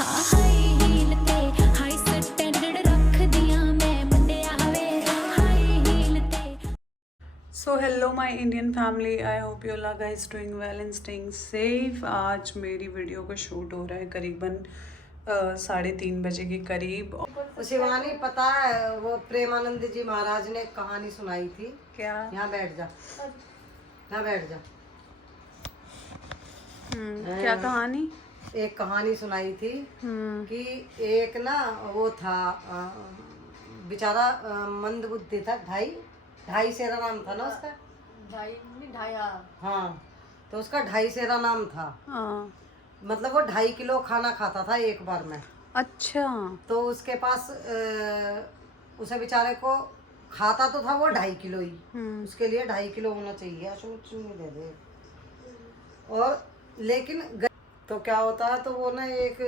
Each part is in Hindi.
So hello my Indian family, I hope you all guys doing well and staying safe. आज मेरी वीडियो का शूट हो रहा है करीबन 3:30 बजे के करीब। शिवानी, पता है वो प्रेमानंद जी महाराज ने एक कहानी सुनाई थी। क्या? यहाँ बैठ जा, यहाँ बैठ जा। क्या कहानी? एक कहानी सुनाई थी कि एक ना वो था बेचारा मंदबुद्धि था। ढाई सेरा नाम था ना उसका। ढाई हाँ, तो उसका 2.5 सेरा नाम था। हाँ। मतलब वो 2.5 किलो खाना खाता था एक बार में। अच्छा। तो उसके पास उसे बेचारे को खाता तो था वो 2.5 किलो ही। उसके लिए 2.5 किलो होना चाहिए। चुन्नी दे दे। और लेकिन तो क्या होता है, तो वो ना एक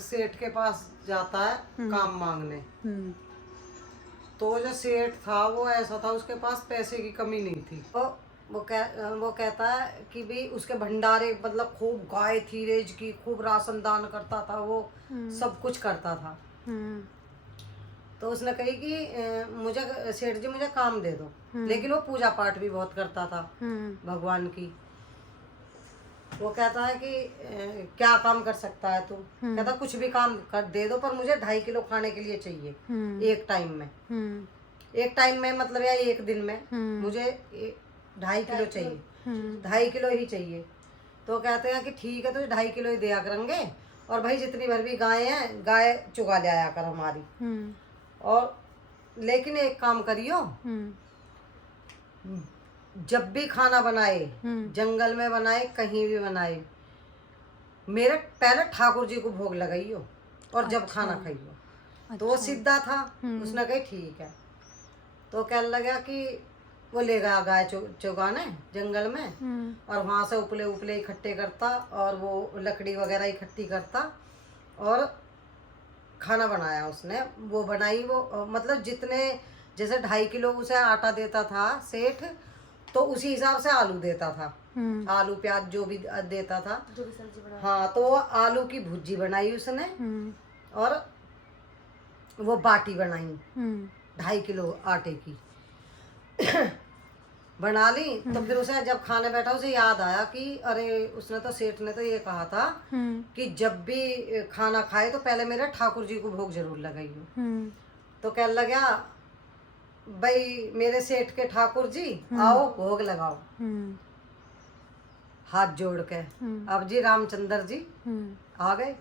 सेठ के पास जाता है काम मांगने। तो जो सेठ था वो ऐसा था, उसके पास पैसे की कमी नहीं थी। तो वो कहता है कि भी उसके भंडारे, मतलब खूब गाय थी रेज की, खूब राशन दान करता था वो, सब कुछ करता था। तो उसने कही कि मुझे सेठ जी मुझे काम दे दो। लेकिन वो पूजा पाठ भी बहुत करता था भगवान की। वो कहता है कि क्या काम कर सकता है तू? कहता कुछ भी काम कर दे दो, पर मुझे 2.5 किलो खाने के लिए चाहिए एक टाइम में। एक टाइम में मतलब या एक दिन में मुझे 2.5 किलो चाहिए। 2.5 किलो ही चाहिए। तो कहते हैं कि ठीक है, तो 2.5 किलो ही दिया करेंगे। और भाई जितनी भर भी गाय हैं, गाय चुगा ले आया कर हमारी। और लेकिन एक काम करियो, जब भी खाना बनाए, जंगल में बनाए, कहीं भी बनाए, मेरे पहले ठाकुर जी को भोग लगाइयो और जब खाना खाइयो। अच्छा। तो वो सीधा था। उसने कही ठीक है। तो कहने लगा कि वो ले गया गाय चुगाने जंगल में। और वहां से उपले उपले इकट्ठे करता और वो लकड़ी वगैरह इकट्ठी करता और खाना बनाया उसने। वो बनाई वो, मतलब जितने, जैसे 2.5 किलो उसे आटा देता था सेठ, तो उसी हिसाब से आलू देता था। आलू प्याज जो भी देता था, जो भी सब्जी बनाई। हाँ, तो वो आलू की भुर्जी बनाई उसने। और वो बाटी बनाई 2.5 किलो आटे की बना ली। तो फिर उसे जब खाने बैठा, उसे याद आया कि अरे उसने तो, सेठ ने तो ये कहा था कि जब भी खाना खाए तो पहले मेरे ठाकुर जी को भोग जरूर लगाइयो। तो कहने लगा, भाई मेरे सेठ के ठाकुर जी आओ भोग लगाओ। हाथ जोड़ के अब जी रामचंद्र जी आ गए।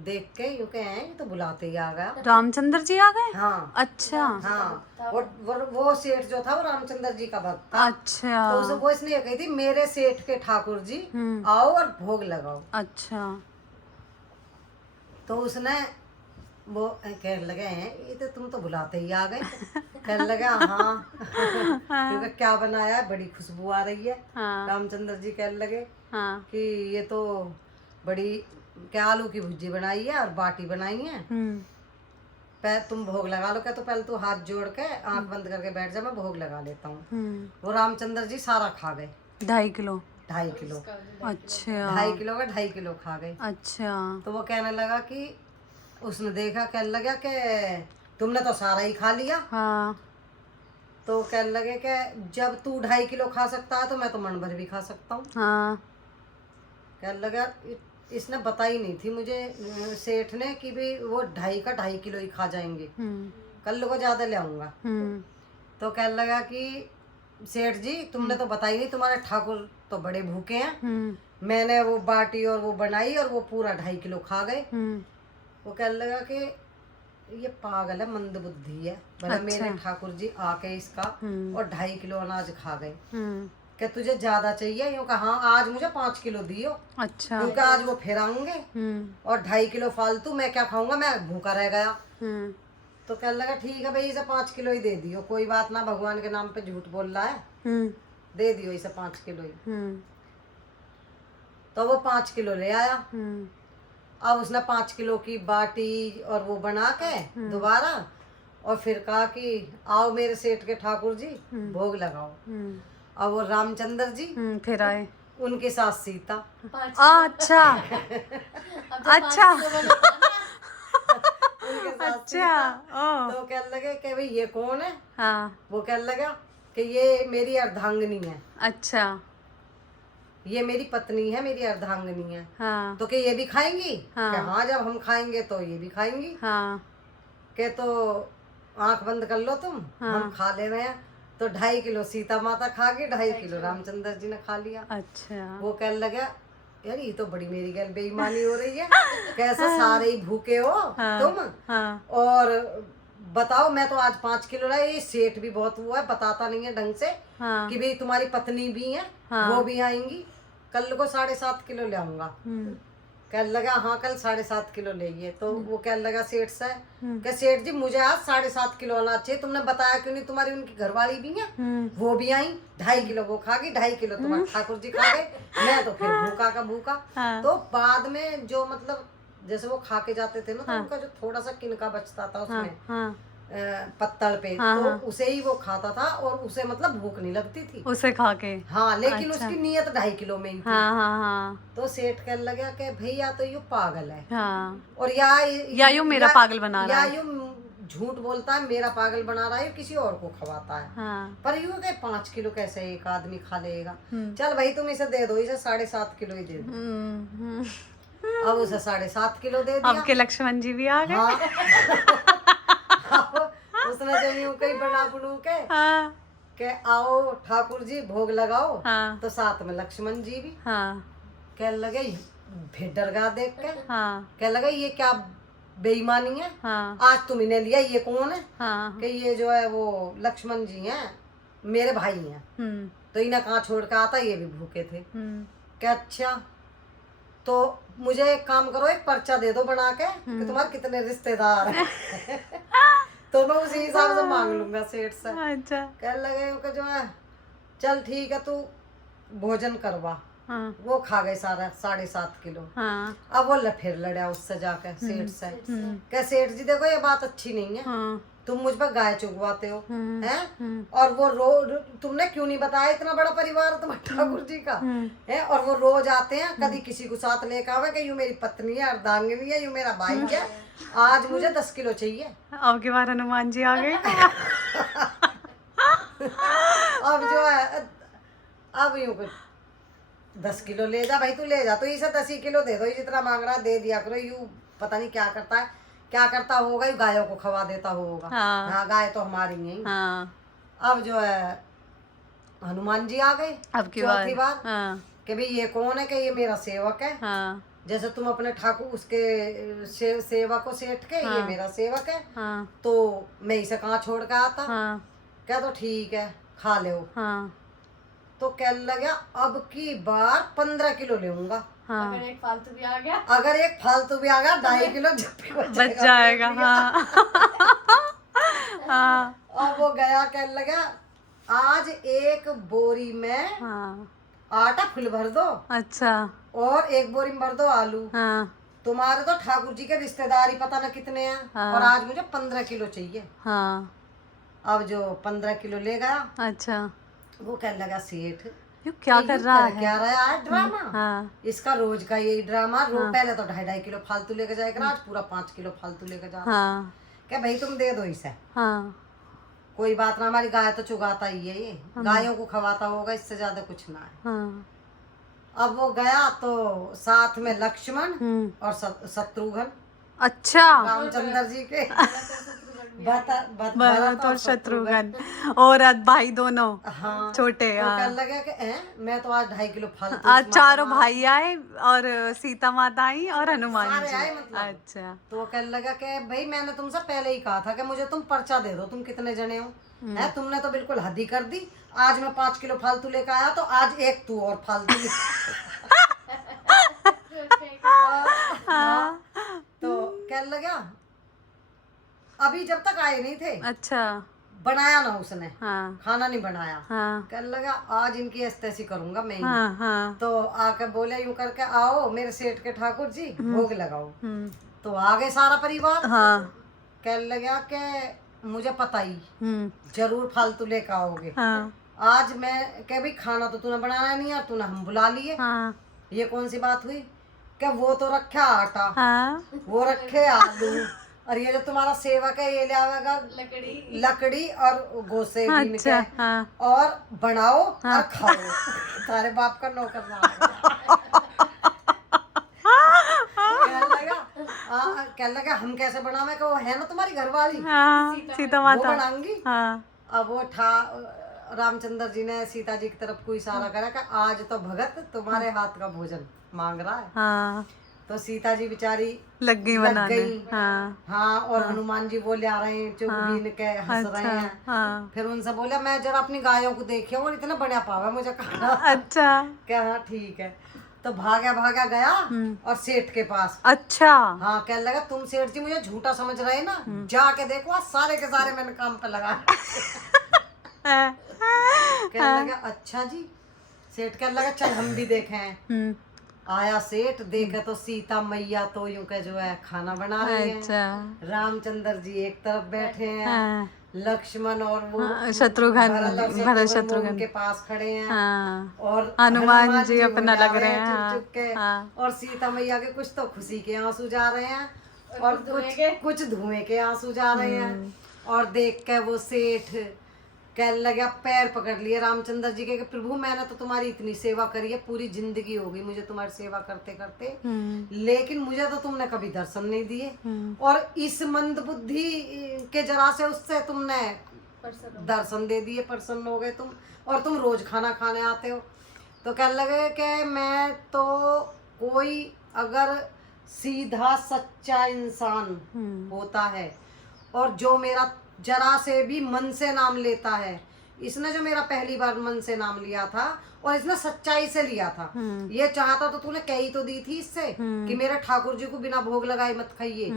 देख के यूं कहे हैं, तो बुलाते ही आ गया। रामचंद्र जी आ गए? हाँ। अच्छा। हाँ, वो सेठ जो था वो रामचंद्र जी का भक्त था। अच्छा। तो उसे वो इसलिए कही थी, मेरे सेठ के ठाकुर जी आओ और भोग लगाओ। अच्छा। तो उसने वो कहने लगे हैं, ये तो तुम तो बुलाते ही आ गए। कहने लगा हाँ क्योंकि क्या बनाया है, बड़ी खुशबू आ रही है। हाँ। रामचंद्र जी कहने लगे कि ये तो बड़ी, क्या आलू की भुर्जी बनाई है और बाटी बनाई है। तुम भोग लगा लो। क्या? तो पहले तू हाथ जोड़ के आंख बंद करके बैठ जा, मैं भोग लगा लेता हूँ। वो रामचंद्र जी सारा खा गए। 2.5 किलो? 2.5 किलो। अच्छा। 2.5 किलो का 2.5 किलो खा गए। अच्छा। तो वो कहने लगा कि उसने देखा, कहने लगा कि तुमने तो सारा ही खा लिया। हाँ। तो कहने लगे कि जब तू 2.5 किलो खा सकता है तो मैं तो मन भर भी खा सकता हूँ। हाँ। कहने लगा, इसने बताई नहीं थी मुझे सेठ ने कि भी वो 2.5 किलो ही खा जाएंगे, कल को ज्यादा ले आऊंगा। तो कहने लगा कि सेठ जी तुमने तो बताई नहीं, तुम्हारे ठाकुर तो बड़े भूखे हैं। मैंने वो बाटी और वो बनाई और वो पूरा 2.5 किलो खा गए। वो कहने लगा कि ये पागल है, मंद बुद्धि है। भला मेरे ठाकुर जी आके इसका और 2.5 किलो अनाज खा गए। क्या तुझे ज्यादा चाहिए? यूँ कहा हाँ, आज मुझे 5 किलो दियो। अच्छा। क्योंकि आज वो फिर आएंगे और 2.5 किलो फालतू मैं क्या खाऊंगा, मैं भूखा रह गया। तो कहने लगा ठीक है भाई, इसे 5 किलो ही दे दियो, कोई बात ना, भगवान के नाम पे झूठ बोल रहा है, दे दियो इसे 5 किलो ही। तो वो 5 किलो ले आया। अब उसने 5 किलो की बाटी और वो बना के दोबारा, और फिर कहा कि आओ मेरे सेठ के ठाकुर जी भोग लगाओ। अब वो रामचंद्र जी फिर आए, उनके साथ सीता। अच्छा। अच्छा उनके साथ अच्छा ओ तो कहने लगे कि भाई ये कौन है। हाँ वो कहने लगा कि ये मेरी अर्धांगिनी है, अच्छा ये मेरी पत्नी है, मेरी अर्धांगिनी है। हाँ तो कि ये भी खाएंगी। हाँ। कि हाँ जब हम खाएंगे तो ये भी खाएंगी। हाँ के तो आंख बंद कर लो तुम, हम खा ले रहे हैं। तो 2.5 किलो सीता माता खा गई, 2.5 किलो रामचंद्र जी ने खा लिया। अच्छा वो कहने लगा यार ये तो बड़ी मेरी गैल बेईमानी हो रही है, कैसे सारे ही भूखे हो तुम। हाँ और बताओ मैं तो आज 5 किलो लाया, ये सेठ भी बहुत हुआ है, बताता नहीं है ढंग से हाँ कि भाई तुम्हारी पत्नी भी है, वो भी आएंगी, कल को 7.5 किलो ले आऊंगा। कहने लगा हाँ कल 7.5 किलो लेंगे। तो वो कहने लगा सेठ से कि सेठ जी मुझे आज 7.5 किलो आना चाहिए, तुमने बताया क्यों नहीं, तुम्हारी उनकी घरवाली भी है, वो भी आई, 2.5 किलो वो खा गई, 2.5 किलो तुम्हारे ठाकुर जी खा गए, मैं तो फिर भूखा का भूखा। तो बाद में जो मतलब जैसे वो खा के जाते थे ना, तो उनका जो थोड़ा सा किनका बचता था उसमें पत्तल पे, तो उसे ही वो खाता था और उसे मतलब भूख नहीं लगती थी उसे खा के। हाँ लेकिन उसकी नीयत 2.5 किलो में ही थी। हाँ तो सेठ कहने लगा कि भैया तो यू पागल है, हाँ और या यूं मेरा पागल बना रहा है, या यूं झूठ बोलता है, मेरा पागल बना रहा है, किसी और को खवाता है। हाँ पर यूं के 5 किलो कैसे एक आदमी खा लेगा। चल भाई तुम इसे दे दो, इसे 7.5 किलो ही दे दो। अब उसे 7.5 किलो दे दिया। अब के लक्ष्मण जी भी आ गए। हाँ उसने जब यूं कहीं बना बनू के आओ ठाकुर जी भोग लगाओ, तो साथ में लक्ष्मण जी भी कहने लगे भेडर गा देख के कहने लगे ये क्या बेईमानी है, आज तुम इन्हें लिया, ये कौन है। कि ये जो है वो लक्ष्मण जी हैं, मेरे भाई हैं। तो इन्हें कहाँ छोड़ के आता, ये भी भूखे थे। क्या अच्छा तो मुझे एक काम करो, एक पर्चा दे दो बना के कि तुम्हारे कितने रिश्तेदार हैं तो मैं उसी हिसाब से मांग लूंगा सेठ से। अच्छा कहने लगे कि जो है चल ठीक है तू भोजन करवा। वो खा गए सारा 7.5 किलो। अब वो फिर लड़ा उससे जाकर सेठ से, क्या सेठ जी देखो ये बात अच्छी नहीं है, तुम मुझ पर गाय चुगवाते हो हैं, और वो तुमने क्यों नहीं बताया, इतना बड़ा परिवार तुम्हारे ठाकुर जी का है, और वो रोज आते हैं, कभी किसी को साथ लेकर आवे कि यूं मेरी पत्नी है, अर्धांगिनी है, यूं मेरा भाई है, आज मुझे 10 किलो चाहिए। अब के बार हनुमान जी आ गए। अब जो है अब यूं 10 किलो ले जा भाई, तू ले जा, तो इसे 10 ही किलो दे दो, जितना मांग रहा दे दिया करो। यूं पता नहीं क्या करता है, क्या करता होगा, यू गायों को खवा देता होगा। हाँ गाय तो हमारी है ही। अब जो है हनुमान जी आ गए अब की चौथी बार कि भाई ये कौन है, कि ये मेरा सेवक है। जैसे तुम अपने ठाकुर उसके सेवक को सेठ के, ये मेरा सेवक है, तो मैं इसे कहाँ छोड़ के आता। क्या तो ठीक है खा लो। तो कहने लगा अब की बार 15 किलो लेऊंगा। अगर एक फालतू भी आ गया, 2.5 किलो बच जाएगा। अब वो गया, कहने लगा आज एक बोरी में आटा फुल भर दो, अच्छा, और एक बोरी में भर दो आलू। तुम्हारे तो ठाकुर जी के रिश्तेदार ही पता न कितने हैं, और आज मुझे 15 किलो चाहिए। अब जो 15 किलो ले गया, अच्छा, वो कहने लगा सेठ क्या कर रहा है, क्या रहा है ड्रामा। इसका रोज का यही ड्रामा। पहले तो 2.5 किलो फालतू लेके जाएगा, आज पूरा 5 किलो फालतू लेके जा। क्या भाई तुम दे दो इसे, कोई बात ना, हमारी गाय तो चुगाता ही है, ये गायों को खवाता होगा, इससे ज्यादा कुछ ना है। अब वो गया तो साथ में लक्ष्मण और शत्रुघ्न, अच्छा, रामचंद्र जी के भरत और शत्रुघ्न, और भाई दोनों छोटे। तो कहने लगा कि मैं तो आज 2.5 किलो फालतू, आज चारों भाई आए और सीता माता आई और हनुमान जी आए मतलब। अच्छा, तो वो कहने लगा कि भाई मैंने तुमसे पहले ही कहा था कि मुझे तुम पर्चा दे दो, तुम कितने जने हो, है तुमने तो बिल्कुल हद ही कर दी। आज मैं 5 किलो फालतू लेकर आया, तो आज एक तू और फालतू तो कहने लगा अभी जब तक आए नहीं थे, अच्छा, बनाया ना उसने, खाना नहीं बनाया। कहने लगा आज इनकी ऐसी करूंगा मैं ही। तो आके बोले यूं करके आओ मेरे सेठ के ठाकुर जी भोग लगाओ। तो आ गए सारा परिवार। कहने लगा कि मुझे पता ही जरूर फालतू लेकर आओगे। आज मैं कह भाई खाना तो तूने बनाना नहीं है, तूने हम बुला लिए, ये कौन सी बात हुई। क्या वो तो रखा आटा, हाँ वो रखे आलू, और ये जो तुम्हारा सेवक है ये ले आवेगा लकड़ी और गोसे बीन के, अच्छा हाँ और बनाओ और खाओ। तारे बाप का नौकर कहने लगा हम कैसे बनावे, वो है ना तुम्हारी घरवाली हाँ सीता वो माता बनाऊंगी। हाँ अब वो रामचंद्र जी ने सीता जी की तरफ कोई इशारा करा कि आज तो भगत तुम्हारे हाथ का भोजन मांग रहा है। हाँ तो सीता जी बेचारी लग गई लग बनाने गई। हाँ हाँ, और हनुमान जी वो ले आ रहे हैं, चुप बीन के हंस रहे अच्छा हैं। हाँ फिर उनसे बोला मैं जरा अपनी गायों को देखी और इतना बढ़िया पावा मुझे खाना। अच्छा क्या हाँ ठीक है। तो भागा भागा गया और सेठ के पास। अच्छा हाँ, कहने लगा तुम सेठ जी मुझे झूठा समझ रहे हैं ना, जाके देखो आज सारे के सारे मैंने काम पे लगा। कहने लगा अच्छा जी। सेठ कहने लगा चल हम भी देखें। आया सेठ, देखे तो सीता मैया तो यूं के जो है खाना बना रही हैं। अच्छा रामचंद्र जी एक तरफ बैठे हैं, हाँ लक्ष्मण और वो शत्रुघ्न भरत शत्रुघ्न उनके पास खड़े हैं, हाँ और हनुमान जी अपना उड़ा लग रहे हैं, चुप चुप के, हाँ। और सीता मैया के कुछ तो खुशी के आंसू जा रहे हैं और कुछ धुएं के आंसू जा रहे हैं। और देख के वो सेठ कहने लगा, पैर पकड़ लिए रामचंद्र जी के कि प्रभु मैंने तो तुम्हारी इतनी सेवा करी है, पूरी जिंदगी हो गई मुझे तुम्हारी सेवा करते करते, लेकिन मुझे तो तुमने कभी दर्शन नहीं दिए, और इस मंद बुद्धि के जरा से उससे तुमने दर्शन दे दिए, प्रसन्न हो गए तुम, और तुम रोज खाना खाने आते हो। तो कहने लगे कि मैं तो कोई अगर सीधा सच्चा इंसान होता है और जो मेरा जरा से भी मन से नाम लेता है, इसने जो मेरा पहली बार मन से नाम लिया था और इसने सच्चाई से लिया था, ये चाहता तो तूने कही तो दी थी इससे कि मेरे ठाकुर जी को बिना भोग लगाए मत खाइए,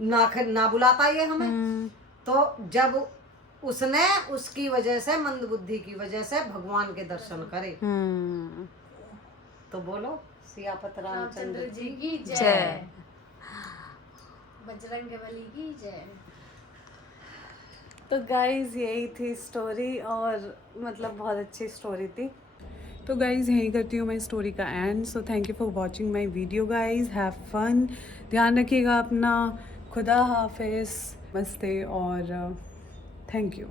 ना बुलाता ये हमें। तो जब उसने उसकी वजह से, मंद बुद्धि की वजह से भगवान के दर्शन करे। तो बोलो सियापत रामचंद्र जी की जय, बजरंगबली की जय। तो गाइज़ यही थी स्टोरी, और मतलब बहुत अच्छी स्टोरी थी। तो गाइज़ यही करती हूँ मैं स्टोरी का end. So thank you for watching my video guys, have fun, ध्यान रखिएगा अपना, खुदा हाफिज़, मस्ते, और थैंक यू।